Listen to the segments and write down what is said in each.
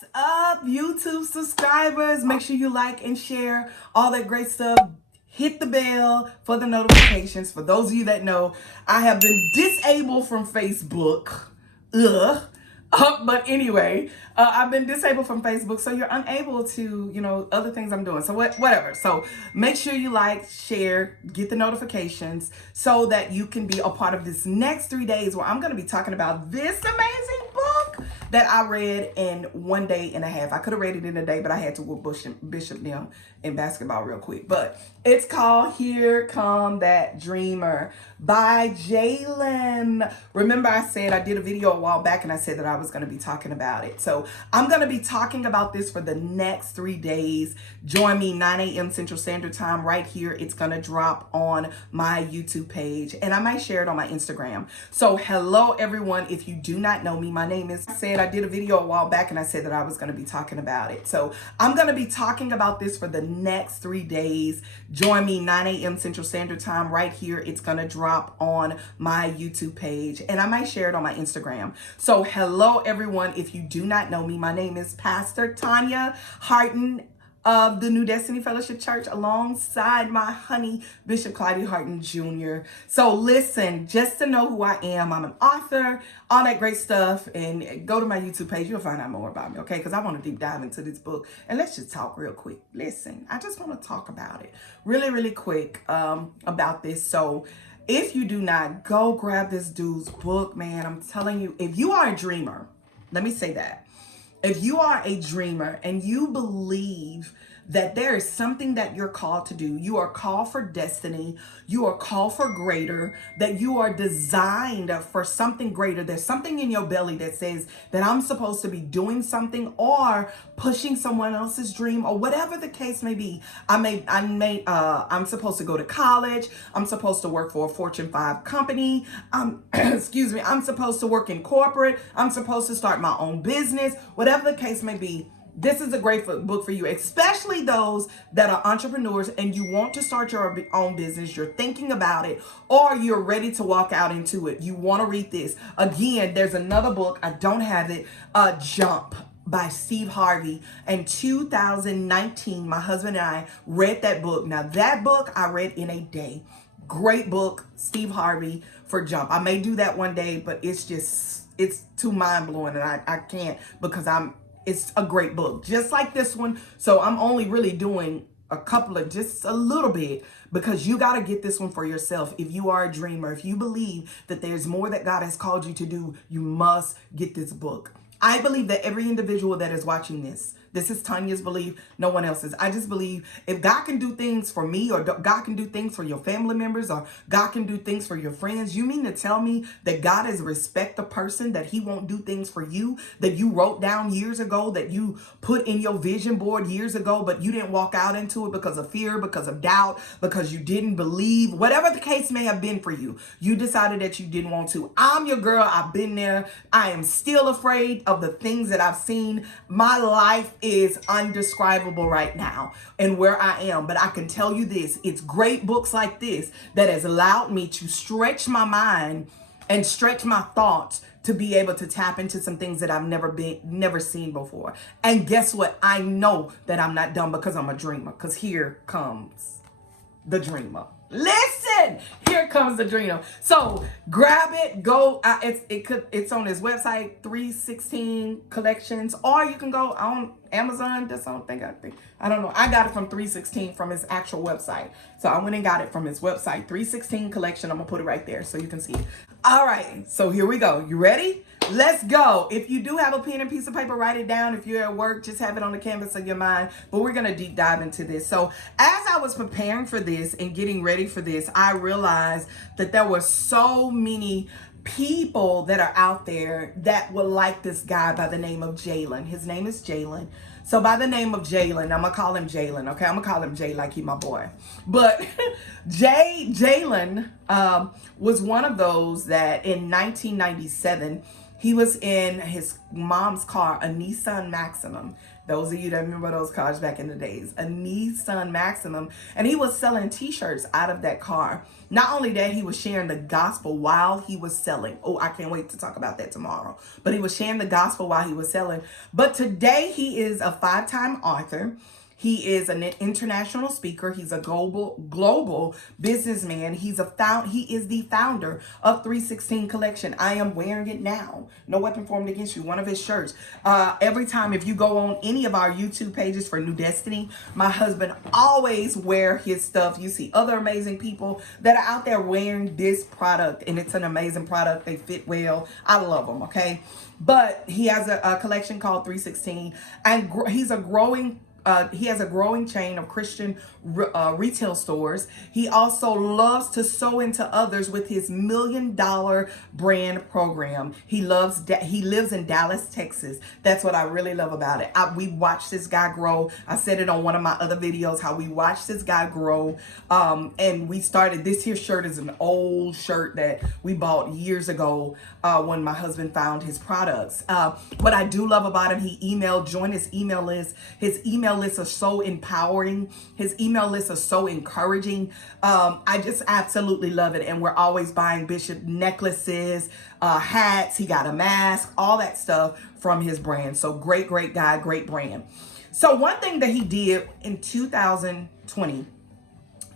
What's up, YouTube subscribers? Make sure you like and share all that great stuff. Hit the bell for the notifications. For those of you that know, I have been disabled from Facebook. Ugh. But anyway, I've been disabled from Facebook, so you're unable to, other things I'm doing. So whatever. So make sure you like, share, get the notifications so that you can be a part of this next 3 days where I'm going to be talking about this amazing book that I read in 1 day and a half. I could have read it in a day, but I had to whoop Bishop them in basketball real quick. But it's called Here Come That Dreamer by Jaylen. Remember I said I did a video a while back and I said that I was going to be talking about it. So I'm going to be talking about this for the next 3 days. Join me 9 a.m. Central Standard Time right here. It's going to drop on my YouTube page and I might share it on my Instagram. So hello everyone. If you do not know me, my name is, I did a video a while back and I said that I was going to be talking about it. So I'm going to be talking about this for the next 3 days. Join me 9 a.m. Central Standard Time right here. It's going to drop on my YouTube page and I might share it on my Instagram. So hello everyone. If you do not know me, my name is Pastor Tonya Harden of the New Destiny Fellowship Church alongside my honey, Bishop Clyde Harden Jr. So listen, just to know who I am, I'm an author, all that great stuff, and go to my YouTube page. You'll find out more about me, okay? Because I want to deep dive into this book. And let's just talk real quick. Listen, I just want to talk about it really, really quick about this. So if you do not, go grab this dude's book, man. I'm telling you, if you are a dreamer, let me say that. If you are a dreamer and you believe that there is something that you're called to do, you are called for destiny, you are called for greater, that you are designed for something greater. There's something in your belly that says that I'm supposed to be doing something or pushing someone else's dream or whatever the case may be. I'm supposed to go to college. I'm supposed to work for a Fortune 5 company. Excuse me. I'm supposed to work in corporate. I'm supposed to start my own business, whatever the case may be. This is a great book for you, especially those that are entrepreneurs and you want to start your own business. You're thinking about it or you're ready to walk out into it. You want to read this. Again, there's another book. I don't have it. Jump by Steve Harvey. In 2019, my husband and I read that book. Now, that book I read in a day. Great book, Steve Harvey, for Jump. I may do that one day, but it's too mind-blowing and I can't because it's a great book, just like this one. So I'm only really doing just a little bit because you got to get this one for yourself. If you are a dreamer, if you believe that there's more that God has called you to do, you must get this book. I believe that every individual that is watching this is Tanya's belief, no one else's. I just believe if God can do things for me or God can do things for your family members or God can do things for your friends, you mean to tell me that God is respect the person, that he won't do things for you, that you wrote down years ago, that you put in your vision board years ago, but you didn't walk out into it because of fear, because of doubt, because you didn't believe, whatever the case may have been for you, you decided that you didn't want to. I'm your girl. I've been there. I am still afraid of the things that I've seen. My life is undescribable right now and where I am. But I can tell you this, it's great books like this that has allowed me to stretch my mind and stretch my thoughts to be able to tap into some things that I've never seen before. And guess what? I know that I'm not done because I'm a dreamer, because here comes the dreamer. Listen, here comes the dreamer. So grab it, go. It's on his website, 316 Collections, or you can go on Amazon. That's the only thing I don't know. I got it from 316 from his actual website. So I went and got it from his website, 316 Collection. I'm gonna put it right there so you can see it. All right, so here we go. You ready? Let's go. If you do have a pen and piece of paper, write it down. If you're at work, just have it on the canvas of your mind. But we're going to deep dive into this. So as I was preparing for this and getting ready for this, I realized that there were so many people that are out there that would like this guy by the name of Jaylen. His name is Jaylen. So by the name of Jaylen, I'm going to call him Jaylen, okay? I'm going to call him Jay like he my boy. But Jaylen was one of those that in 1997, He was in his mom's car, a Nissan Maximum. Those of you that remember those cars back in the days, a Nissan Maximum. And he was selling t-shirts out of that car. Not only that, he was sharing the gospel while he was selling. Oh, I can't wait to talk about that tomorrow. But he was sharing the gospel while he was selling. But today he is a 5-time author. He is an international speaker. He's a global businessman. He is the founder of 316 Collection. I am wearing it now. No weapon formed against you. One of his shirts. Every time, if you go on any of our YouTube pages for New Destiny, my husband always wear his stuff. You see other amazing people that are out there wearing this product, and it's an amazing product. They fit well. I love them. Okay, but he has a collection called 316, and he has a growing chain of Christian retail stores. He also loves to sow into others with his $1 million brand program. He lives in Dallas, Texas. That's what I really love about it. We watched this guy grow. I said it on one of my other videos, how we watched this guy grow. And we started, this here shirt is an old shirt that we bought years ago when my husband found his products. What I do love about him, join his email list. His email lists are so empowering. His email lists are so encouraging. I just absolutely love it. And we're always buying Bishop necklaces, hats. He got a mask, all that stuff from his brand. So great guy, great brand. So one thing that he did in 2020,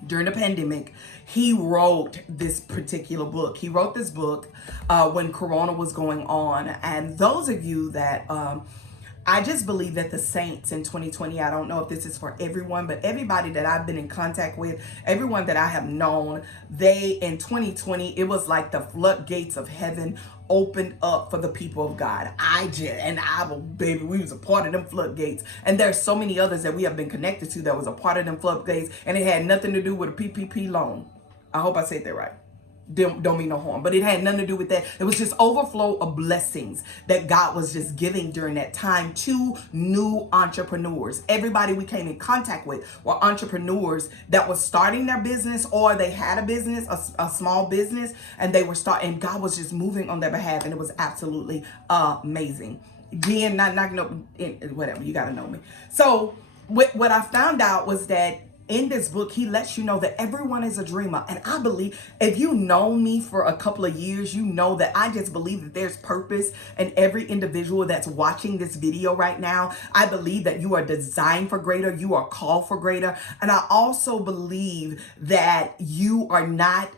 during the pandemic, he wrote this particular book. He wrote this book when Corona was going on. And those of you that, I just believe that the saints in 2020, I don't know if this is for everyone, but everybody that I've been in contact with, everyone that I have known, in 2020, it was like the floodgates of heaven opened up for the people of God. Baby, we was a part of them floodgates. And there's so many others that we have been connected to that was a part of them floodgates, and it had nothing to do with a PPP loan. I hope I said that right. Don't mean no harm, but it had nothing to do with that. It was just overflow of blessings that God was just giving during that time to new entrepreneurs. Everybody we came in contact with were entrepreneurs that was starting their business, or they had a business, a small business, and they were starting, and God was just moving on their behalf, and it was absolutely amazing. Again, not whatever, you gotta know me. So what I found out was that in this book, he lets you know that everyone is a dreamer. And I believe, if you know me for a couple of years, you know that I just believe that there's purpose in every individual that's watching this video right now. I believe that you are designed for greater. You are called for greater. And I also believe that you are not,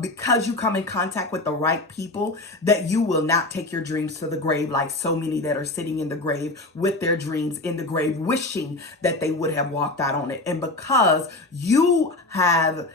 because you come in contact with the right people, that you will not take your dreams to the grave like so many that are sitting in the grave with their dreams in the grave, wishing that they would have walked out on it. And because you have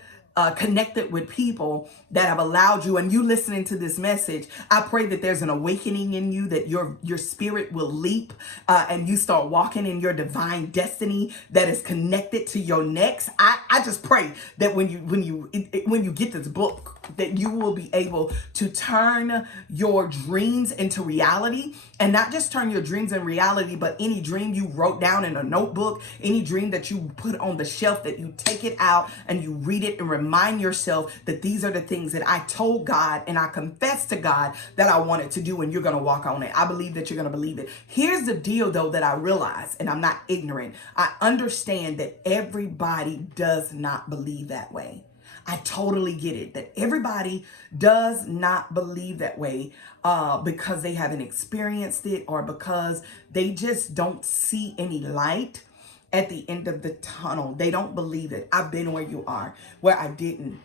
connected with people that have allowed you, and you listening to this message, I pray that there's an awakening in you, that your spirit will leap and you start walking in your divine destiny that is connected to your next. I just pray that when you get this book, that you will be able to turn your dreams into reality, and not just turn your dreams in reality, but any dream you wrote down in a notebook, any dream that you put on the shelf, that you take it out and you read it and remind yourself that these are the things that I told God and I confessed to God that I wanted to do, and you're going to walk on it. I believe that you're going to believe it. Here's the deal though, that I realize, and I'm not ignorant. I understand that everybody does not believe that way. I totally get it, that everybody does not believe that way because they haven't experienced it, or because they just don't see any light at the end of the tunnel. They don't believe it. I've been where you are, where I didn't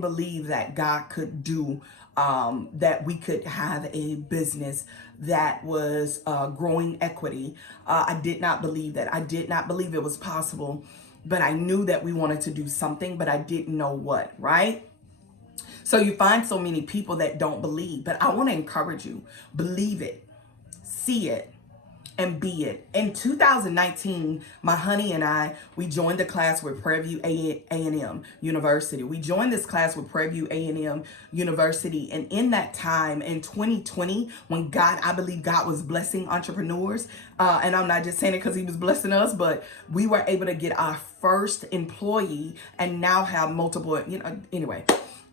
believe that God could do, that we could have a business that was growing equity. I did not believe that. I did not believe it was possible. But I knew that we wanted to do something, but I didn't know what, right? So you find so many people that don't believe, but I want to encourage you, believe it, see it, and be it. In 2019, my honey and I, we joined the class with Prairie View A&M University. We joined this class with Prairie View A&M University. And in that time, in 2020, when I believe God was blessing entrepreneurs, and I'm not just saying it because he was blessing us, but we were able to get our first employee and now have multiple, anyway.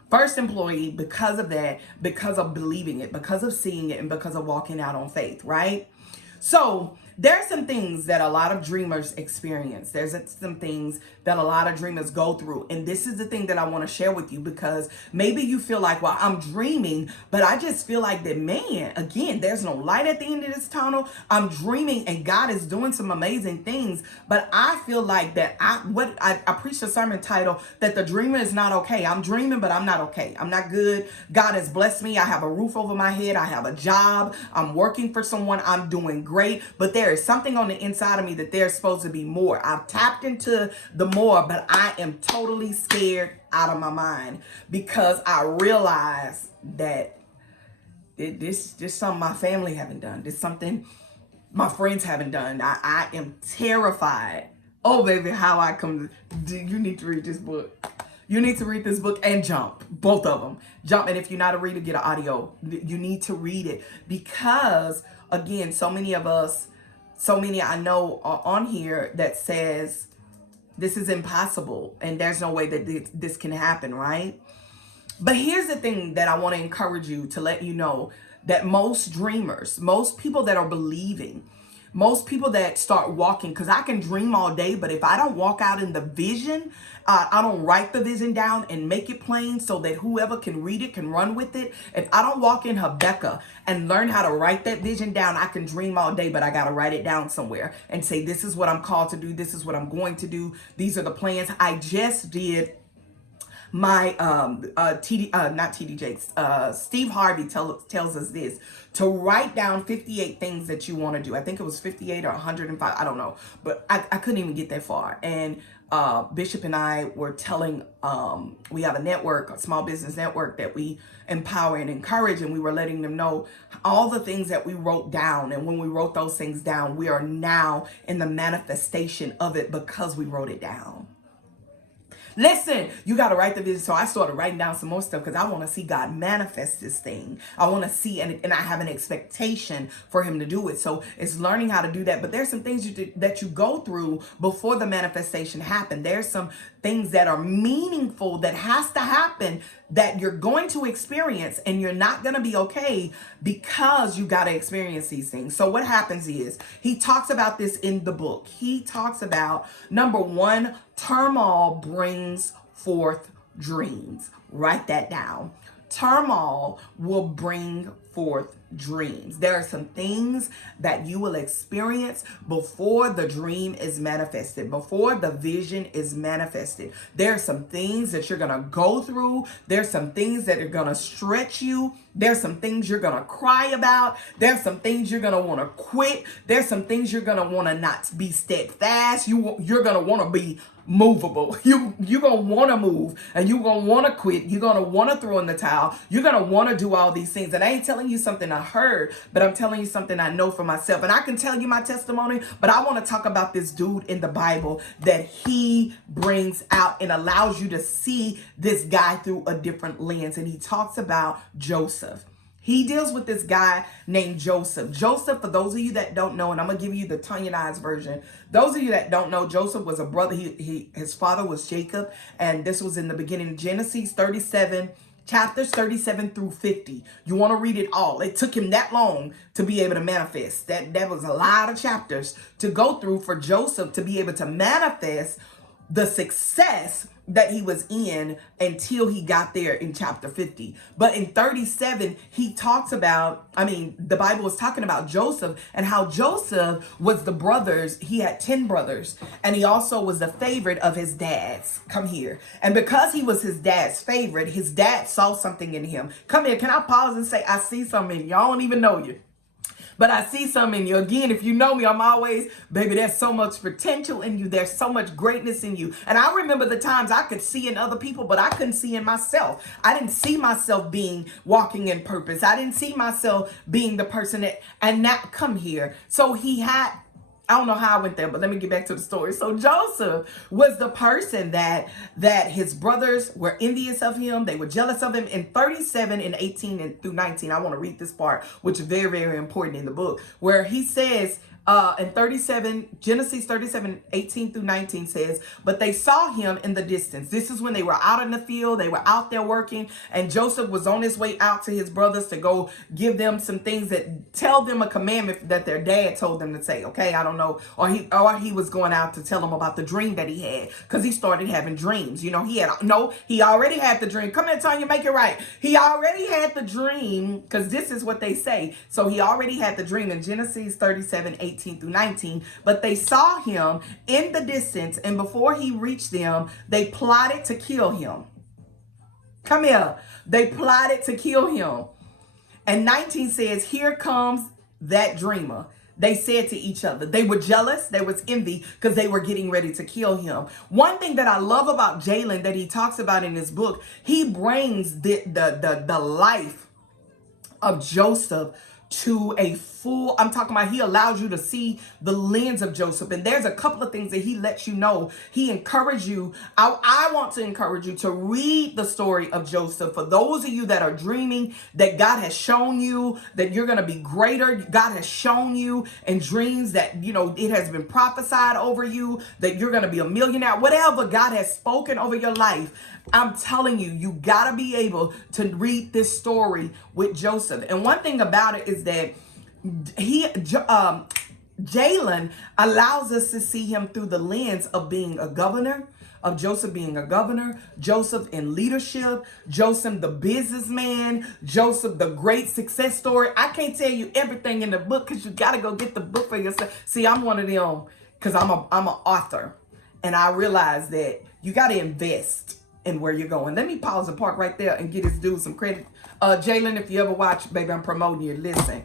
First employee because of that, because of believing it, because of seeing it, and because of walking out on faith, right? So there are some things that a lot of dreamers experience. There's some things that a lot of dreamers go through. And this is the thing that I want to share with you, because maybe you feel like, well, I'm dreaming, but I just feel like that, man, again, there's no light at the end of this tunnel. I'm dreaming and God is doing some amazing things. But I feel like that I preached a sermon titled that the dreamer is not okay. I'm dreaming, but I'm not okay. I'm not good. God has blessed me. I have a roof over my head. I have a job. I'm working for someone. I'm doing great. But there is something on the inside of me that there's supposed to be more. I've tapped into the more, but I am totally scared out of my mind, because I realize that this something my family haven't done. This something my friends haven't done. I am terrified. Oh, baby, how I come. You need to read this book. You need to read this book and jump. Both of them. Jump. And if you're not a reader, get an audio. You need to read it, because, again, so many I know are on here that says this is impossible and there's no way that this can happen, right? But here's the thing that I want to encourage you to let you know, that most dreamers, most people that are believing, most people that start walking, because I can dream all day, but if I don't walk out in the vision, I don't write the vision down and make it plain so that whoever can read it can run with it. If I don't walk in Habakkuk and learn how to write that vision down, I can dream all day, but I got to write it down somewhere and say, this is what I'm called to do. This is what I'm going to do. These are the plans. I just did my Steve Harvey tells us this, to write down 58 things that you want to do. I think it was 58 or 105, I don't know, but I couldn't even get that far. And Bishop and I were telling, we have a network, a small business network that we empower and encourage, and we were letting them know all the things that we wrote down. And when we wrote those things down, we are now in the manifestation of it because we wrote it down. Listen, you got to write the vision. So I started writing down some more stuff because I want to see God manifest this thing. I want to see, and I have an expectation for him to do it. So it's learning how to do that. But there's some things that you go through before the manifestation happen. There's some things that are meaningful that has to happen that you're going to experience, and you're not going to be okay because you got to experience these things. So what happens is, he talks about this in the book. He talks about, number one, turmoil brings forth dreams. Write that down. Turmoil will bring forth dreams. There are some things that you will experience before the dream is manifested, before the vision is manifested. There are some things that you're going to go through. There's some things that are going to stretch you. There's some things you're going to cry about. There's some things you're going to want to quit. There's some things you're going to want to not be steadfast. You're going to want to be movable. You're going to want to move, and you're going to want to quit. You're going to want to throw in the towel. You're going to want to do all these things. And I ain't telling you something I heard, but I'm telling you something I know for myself. And I can tell you my testimony, but I want to talk about this dude in the Bible that he brings out and allows you to see this guy through a different lens. And he talks about Joseph. He deals with this guy named Joseph. Joseph, for those of you that don't know, and I'm going to give you the Tonya version. Those of you that don't know, Joseph was a brother. His father was Jacob. And this was in the beginning, Genesis 37, chapters 37 through 50. You want to read it all. It took him that long to be able to manifest. That was a lot of chapters to go through for Joseph to be able to manifest the success that he was in until he got there in chapter 50. But in 37, he talks about, the Bible was talking about Joseph and how Joseph was the brothers. He had 10 brothers, and he also was the favorite of his dad's. Come here. And because he was his dad's favorite, his dad saw something in him. Come here. Can I pause and say, I see something in you? Y'all don't even know you, but I see something in you. Again, if you know me, I'm always, baby, there's so much potential in you. There's so much greatness in you. And I remember the times I could see in other people, but I couldn't see in myself. I didn't see myself walking in purpose. I didn't see myself being the person and now come here. So I don't know how I went there, but let me get back to the story. So Joseph was the person that his brothers were envious of him. They were jealous of him. In 37 and 18 and through 19, I want to read this part, which is very, very important in the book, where he says, in 37, Genesis 37, 18 through 19 says, but they saw him in the distance. This is when they were out in the field. They were out there working, and Joseph was on his way out to his brothers to go give them some things that tell them a commandment that their dad told them to say. Okay, I don't know. Or he was going out to tell them about the dream that he had, because he started having dreams. You know, he already had the dream. Come here, Tonya, make it right. He already had the dream, because this is what they say. So he already had the dream in Genesis 37, 18 through 19, but they saw him in the distance, and before he reached them, they plotted to kill him. Come here. They plotted to kill him. And 19 says, here comes that dreamer. They said to each other, they were jealous, there was envy, because they were getting ready to kill him. One thing that I love about Jaylen that he talks about in his book, he brings the life of Joseph to a full, I'm talking about, he allows you to see the lens of Joseph. And there's a couple of things that he lets you know. He encouraged you. I want to encourage you to read the story of Joseph. For those of you that are dreaming that God has shown you that you're going to be greater. God has shown you in dreams that, you know, it has been prophesied over you that you're going to be a millionaire. Whatever God has spoken over your life, I'm telling you, you got to be able to read this story with Joseph. And one thing about it is that Jaylen allows us to see him through the lens of being a governor, of Joseph being a governor, Joseph in leadership, Joseph the businessman, Joseph the great success story. I can't tell you everything in the book, because you got to go get the book for yourself. See, I'm one of them, because I'm an author, and I realize that you got to invest in where you're going. Let me pause and park right there and get this dude some credit. Jaylen, if you ever watch, baby, I'm promoting you. Listen,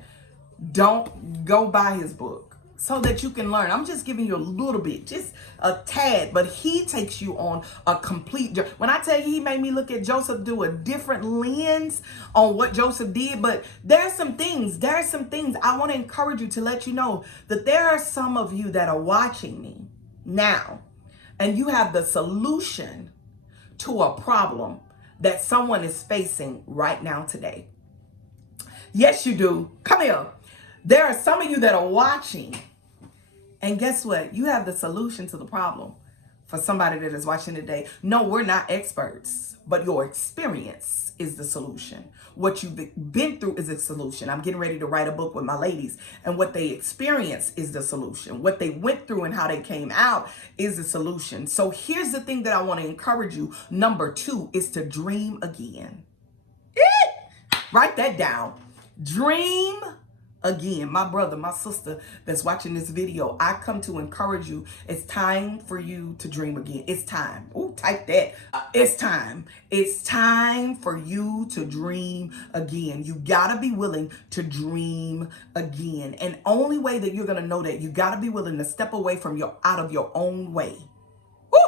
don't go buy his book so that you can learn. I'm just giving you a little bit, just a tad, but he takes you on a complete journey. When I tell you, he made me look at Joseph through a different lens on what Joseph did. But there are some things I want to encourage you to let you know that there are some of you that are watching me now, and you have the solution to a problem that someone is facing right now today. Yes, you do. Come here. There are some of you that are watching, and guess what? You have the solution to the problem for somebody that is watching today. No, we're not experts, but your experience is the solution. What you've been through is a solution. I'm getting ready to write a book with my ladies, and what they experience is the solution. What they went through and how they came out is the solution. So here's the thing that I want to encourage you. Number 2 is to dream again. Write that down. Dream again. My brother, my sister that's watching this video, I come to encourage you. It's time for you to dream again. It's time. Ooh, type that. It's time. It's time for you to dream again. You gotta be willing to dream again. And only way that you're gonna know that, you gotta be willing to step away from out of your own way. Woo!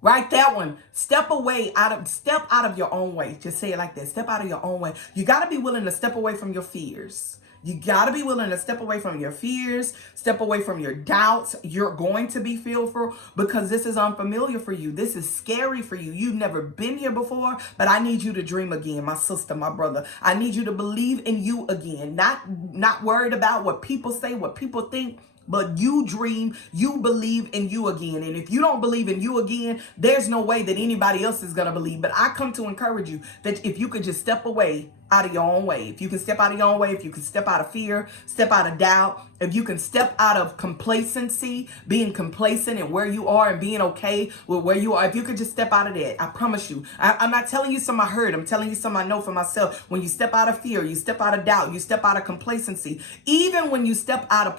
Write that one. Step out of your own way. Just say it like that. Step out of your own way. You gotta be willing to step away from your fears. You got to be willing to step away from your fears, step away from your doubts. You're going to be fearful because this is unfamiliar for you. This is scary for you. You've never been here before, but I need you to dream again, my sister, my brother. I need you to believe in you again, not worried about what people say, what people think. But you dream, you believe in you again. And if you don't believe in you again, there's no way that anybody else is going to believe. But I come to encourage you that if you could just step away out of your own way, if you can step out of your own way, if you can step out of fear, step out of doubt, if you can step out of complacency, being complacent in where you are and being okay with where you are, if you could just step out of that, I promise you. I'm not telling you something I heard. I'm telling you something I know for myself. When you step out of fear, you step out of doubt, you step out of complacency, even when you step out of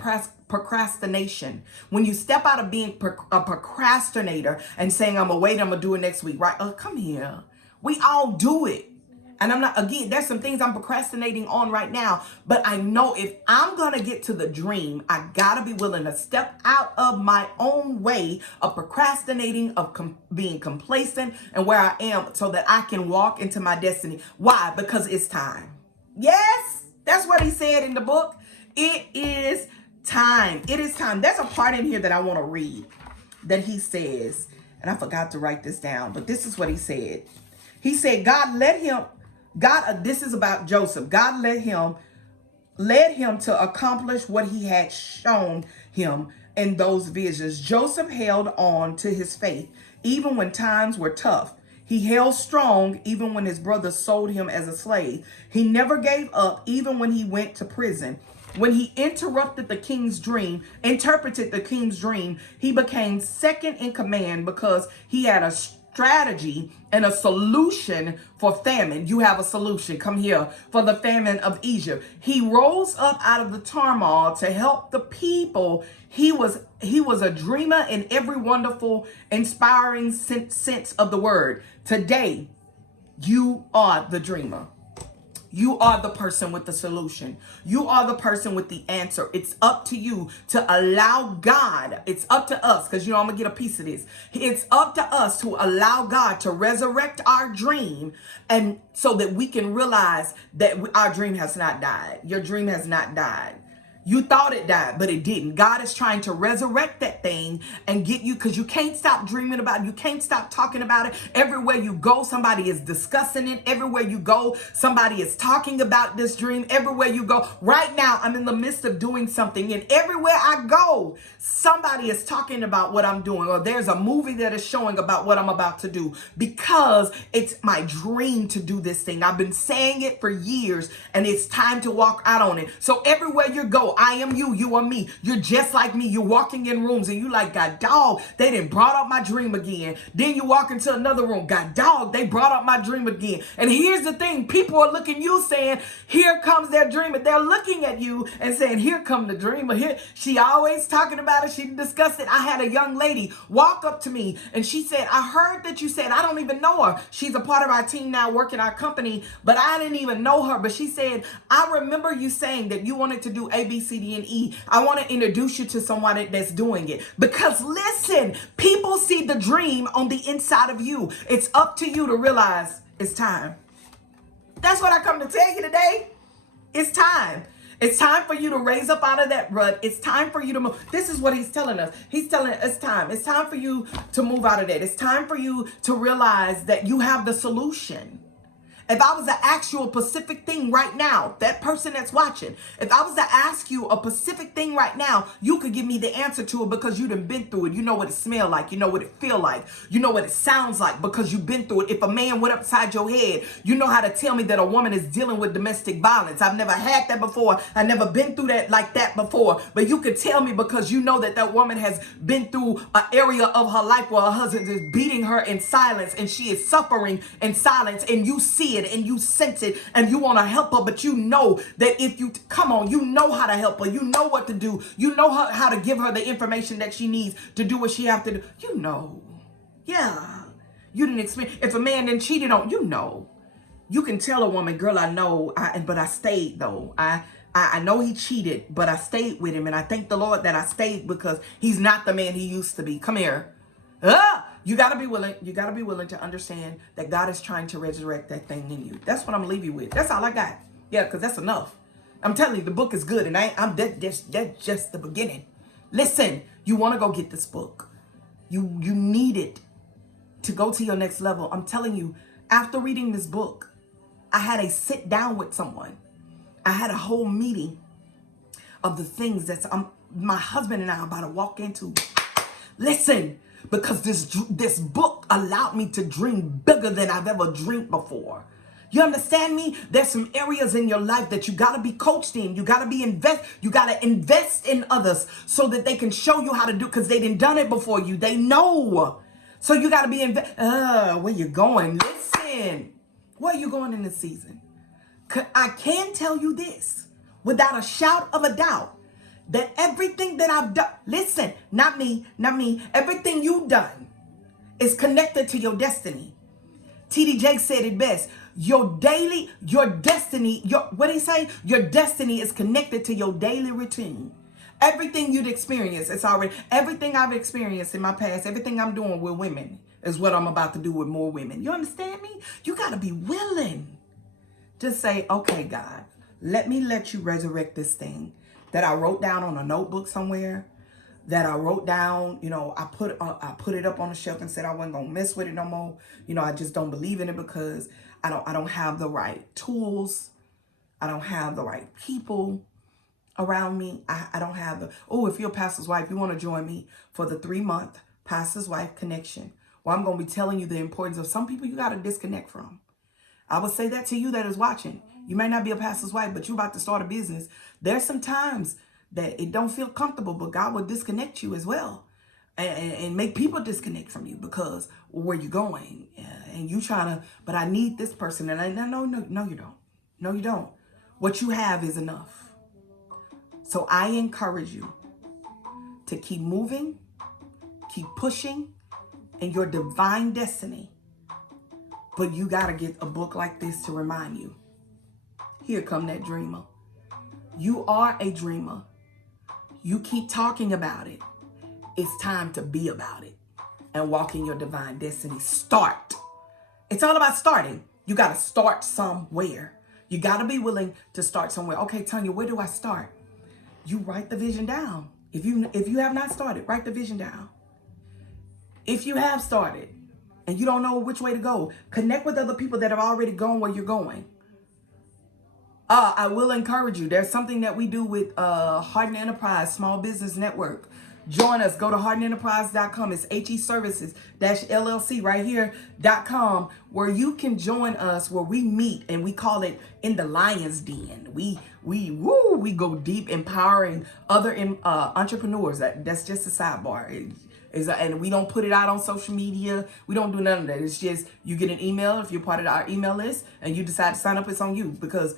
procrastination, when you step out of being a procrastinator and saying, I'm gonna wait, I'm gonna do it next week, right? Come here. We all do it. And I'm not, again, there's some things I'm procrastinating on right now, but I know if I'm going to get to the dream, I got to be willing to step out of my own way of procrastinating, of being complacent and where I am so that I can walk into my destiny. Why? Because it's time. Yes, that's what he said in the book. It is time. It is time. There's a part in here that I want to read that he says, and I forgot to write this down, but this is what he said. He said, this is about Joseph. God let him led him to accomplish what he had shown him in those visions. Joseph held on to his faith even when times were tough. He held strong even when his brothers sold him as a slave. He never gave up even when he went to prison. When he interpreted the king's dream, he became second in command because he had a strategy and a solution for famine. You have a solution. Come here. For the famine of Egypt. He rose up out of the turmoil to help the people. He was a dreamer in every wonderful, inspiring sense of the word. Today, you are the dreamer. You are the person with the solution. You are the person with the answer. It's up to you to allow God. It's up to us, because I'm going to get a piece of this. It's up to us to allow God to resurrect our dream, and so that we can realize that our dream has not died. Your dream has not died. You thought it died, but it didn't. God is trying to resurrect that thing and get you, because you can't stop dreaming about it. You can't stop talking about it. Everywhere you go, somebody is discussing it. Everywhere you go, somebody is talking about this dream. Everywhere you go. Right now, I'm in the midst of doing something, and everywhere I go, somebody is talking about what I'm doing, or there's a movie that is showing about what I'm about to do, because it's my dream to do this thing. I've been saying it for years, and it's time to walk out on it. So everywhere you go, I am you, you are me. You're just like me. You're walking in rooms and you like, God dog, they done brought up my dream again. Then you walk into another room, God dog, they brought up my dream again. And here's the thing, people are looking you saying, here comes their dreamer. They're looking at you and saying, here come the dreamer. Here, she always talking about it. She discussed it. I had a young lady walk up to me and she said, I heard that you said, I don't even know her. She's a part of our team now, working our company, but I didn't even know her. But she said, I remember you saying that you wanted to do A, B, C, D, and E. I want to introduce you to someone that's doing it. Because listen, people see the dream on the inside of you. It's up to you to realize it's time. That's what I come to tell you today. It's time. It's time for you to raise up out of that rut. It's time for you to move. This is what he's telling us. He's telling us it's time. It's time for you to move out of that. It's time for you to realize that you have the solution. If I was to ask you a specific thing right now, that person that's watching, if I was to ask you a specific thing right now, you could give me the answer to it because you done been through it. You know what it smell like. You know what it feel like. You know what it sounds like because you've been through it. If a man went upside your head, you know how to tell me that a woman is dealing with domestic violence. I've never had that before. I've never been through that like that before. But you could tell me because you know that that woman has been through an area of her life where her husband is beating her in silence and she is suffering in silence, and you see it and you sense it and you want to help her, but you know that if you come on, you know how to help her, you know what to do, you know how to give her the information that she needs to do what she have to do. You know, yeah, you didn't experience. If a man then cheated on you can tell a woman, girl, I know, but I stayed though. I know he cheated, but I stayed with him, and I thank the Lord that I stayed because he's not the man he used to be. Come here. You got to be willing. You got to be willing to understand that God is trying to resurrect that thing in you. That's what I'm leaving you with. That's all I got. Yeah, because that's enough. I'm telling you, the book is good, and that's just the beginning. Listen, you want to go get this book. You need it to go to your next level. I'm telling you, after reading this book, I had a sit down with someone. I had a whole meeting of the things that my husband and I are about to walk into. Listen, because this book allowed me to dream bigger than I've ever dreamed before. You understand me? There's some areas in your life that you got to be coached in. You got to you got to invest in others so that they can show you how to do, because they done done it before you. They know. So you got to be where you going? Listen, where you going in this season? I can tell you this without a shout of a doubt, that everything that I've done, listen, not me, everything you've done is connected to your destiny. T.D. Jakes said it best. Your destiny, what did he say? Your destiny is connected to your daily routine. Everything you'd experience, everything I've experienced in my past, everything I'm doing with women is what I'm about to do with more women. You understand me? You got to be willing to say, okay, God, let you resurrect this thing that I wrote down on a notebook somewhere, that I wrote down, I put it up on the shelf and said I wasn't gonna mess with it no more. I just don't believe in it because I don't have the right tools. I don't have the right people around me. I don't have the, oh, if you're a pastor's wife, you want to join me for the 3-month pastor's wife connection. Well, I'm going to be telling you the importance of some people you got to disconnect from. I would say that to you that is watching. You may not be a pastor's wife, but you're about to start a business. There's some times that it don't feel comfortable, but God will disconnect you as well. And make people disconnect from you because where you going, and you trying to, but I need this person. And no, you don't. No, you don't. What you have is enough. So I encourage you to keep moving, keep pushing in your divine destiny. But you got to get a book like this to remind you. Here come that dreamer. You are a dreamer. You keep talking about it. It's time to be about it and walk in your divine destiny. Start. It's all about starting. You got to start somewhere. You got to be willing to start somewhere. Okay, Tonya, where do I start? You write the vision down. If you have not started, write the vision down. If you have started and you don't know which way to go, connect with other people that have already gone where you're going. I will encourage you. There's something that we do with Harden Enterprise Small Business Network. Join us. Go to hardenenterprise.com. It's HE-Services-LLC right here.com, where you can join us, where we meet, and we call it In the Lion's Den. We go deep, empowering other entrepreneurs. That's just a sidebar. And we don't put it out on social media. We don't do none of that. It's just you get an email if you're part of our email list and you decide to sign up. It's on you, because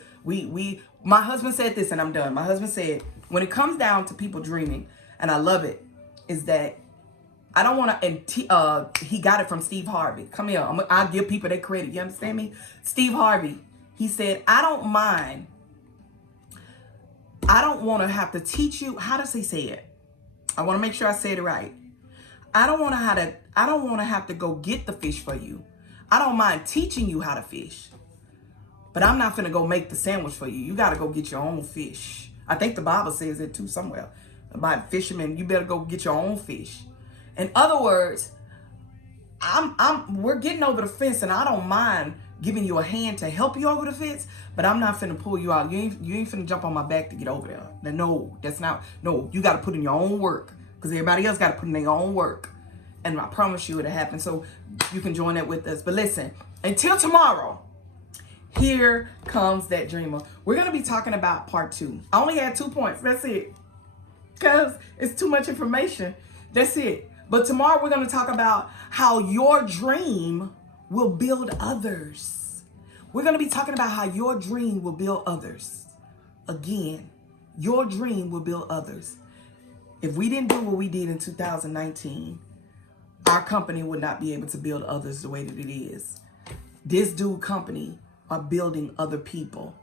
my husband said this, and I'm done. My husband said, when it comes down to people dreaming, and I love it, is that I don't want to, and he got it from Steve Harvey. Come here, I'll give people their credit. You understand me? Steve Harvey, he said, I don't want to have to teach you. How does he say it? I want to make sure I said it right. I don't want to have to go get the fish for you. I don't mind teaching you how to fish, but I'm not finna go make the sandwich for you. You got to go get your own fish. I think the Bible says it too somewhere about fishermen. You better go get your own fish. In other words, we're getting over the fence, and I don't mind giving you a hand to help you over the fence, but I'm not finna pull you out. You ain't finna jump on my back to get over there. No, that's not. No, you got to put in your own work, because everybody else got to put in their own work. And I promise you it'll happen. So you can join that with us. But listen, until tomorrow, here comes that dreamer. We're going to be talking about part 2. I only had 2 points. That's it. Because it's too much information. That's it. But tomorrow we're going to talk about how your dream will build others. We're going to be talking about how your dream will build others. Again, your dream will build others. If we didn't do what we did in 2019, our company would not be able to build others the way that it is. This dude company are building other people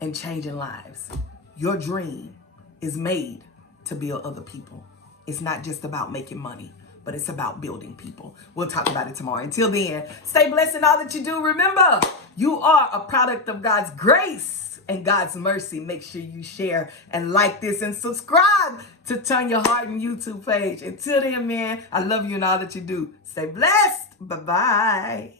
and changing lives. Your dream is made to build other people. It's not just about making money, but it's about building people. We'll talk about it tomorrow. Until then, stay blessed in all that you do. Remember, you are a product of God's grace and God's mercy. Make sure you share and like this and subscribe to Tonya Harden YouTube page. Until then, man, I love you and all that you do. Stay blessed. Bye-bye.